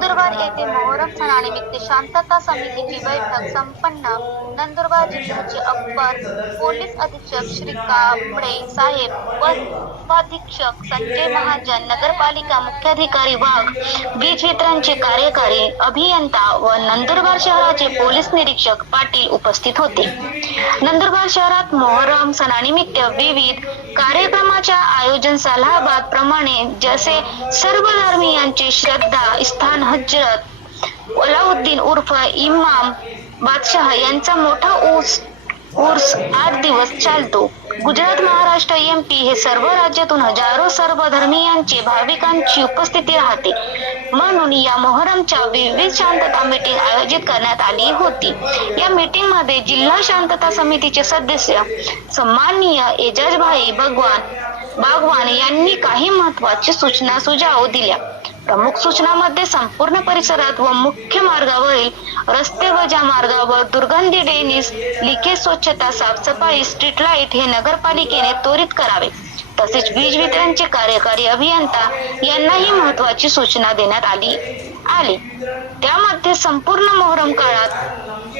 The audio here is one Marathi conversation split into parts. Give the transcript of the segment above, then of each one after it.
नंदुरबार येथे मोहरम सणानिमित्त शांतता समितीची बैठक संपन्न. नंदुरबार जिल्ह्याचे अप्पर पोलीस अधीक्षक श्री कांबळे साहेब व उपाधीक्षक संजय महाजन नगरपालिका मुख्याधिकारी वाघ वीज वितरणचे कार्यकारी अभियंता व नंदुरबार शहराचे पोलीस निरीक्षक पाटील उपस्थित होते. नंदुरबार शहरात मोहरम सणानिमित्त विविध कार्यक्रमाच्या आयोजन सालाबाद प्रमाणे जसे सर्व धर्मियांची श्रद्धा स्थान हजरत अलाउद्दीन उर्फ इमाम बादशाह यांचा मोठा ऊस उर्स आठ दिवस चालतो. गुजरात महाराष्ट्र एमपी हे सर्व राज्यातून हजारो सर्व धर्मीयांचे भाविकांची उपस्थिती राहते. म्हणून या मोहरमच्या विविध शांतता मीटिंग आयोजित करण्यात आली होती. या मीटिंगमध्ये जिल्हा शांतता समितीचे सदस्य सन्माननीय एजाजभाई भगवान बागवान यांनी काही महत्वाची सूचना सुझाव दिल्या. प्रमुख सूचनामध्ये संपूर्ण परिसरात व मुख्य मार्गावरील रस्ते व ज्या मार्गावर दुर्गंधी डेनिस लिकेज स्वच्छता साफसफाई स्ट्रीट लाइट हे नगरपालिकेने त्वरित करावे. तसेच वीज वितरणचे कार्यकारी अभियंता यांनाही महत्वाची सूचना देण्यात आली आली. त्यामध्ये संपूर्ण मोहरम काळात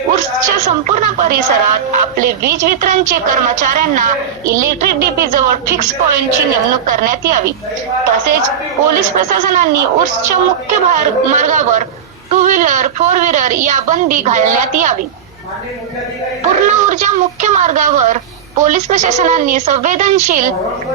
उर्सच्या संपूर्ण परिसरात आपले वीज वितरणचे कर्मचाऱ्यांना इलेक्ट्रिक डीपी जवळ फिक्स पॉइंटची नेमणूक करण्यात यावी. तसेच पोलीस प्रशासनाने उर्सच्या मुख्य भार- मार्गावर टू व्हीलर फोर व्हीलर या बंदी घालण्यात यावी. पूर्ण ऊर्जा मुख्य मार्गावर पोलीस प्रशासनाने संवेदनशील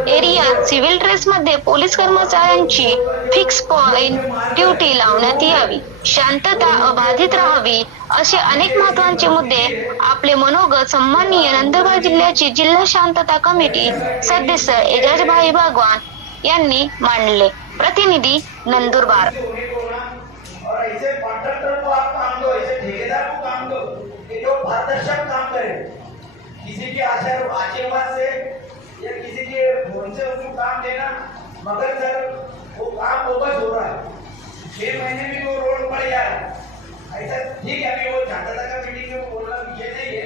एरियात सिव्हिल ड्रेस मध्ये पोलीस कर्मचाऱ्यांची फिक्स पॉइंट ड्युटी लावण्यात यावी. शांतता अबाधित राहावी असे अनेक महत्त्वाचे मुद्दे आपले मनोगत सन्माननीय नंदुरबार जिल्ह्याची जिल्हा शांतता कमिटी सदस्य एजाजभाई भगवान यांनी मांडले. प्रतिनिधी नंदुरबार. काम दो ऐसे ठेकेदार को काम दो कि जो पारदर्शक काम करे किसी के आशीर्- आशीर्वाद से या किसी के फोन से उसको काम देना मगर सर वो काम बोगस हो रहा है। छह महीने में वो रोड पड़ जाए है। ऐसा ठीक है अभी वो शांतता का मीटिंग में वो बोलना विषय नहीं है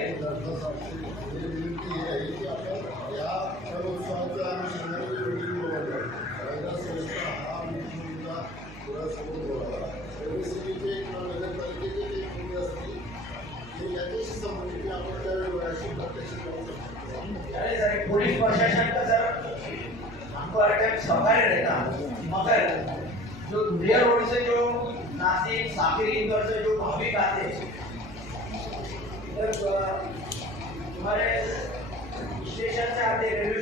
अरे सर पुलिस प्रशासन का सर हमको हर टाइम सहकार्य रहता मगर जो धुलिया रोड से जो नासिक साकिर इंदौर से जो भाविक आते इधर अ, हमारे स्टेशन से आते रेलवे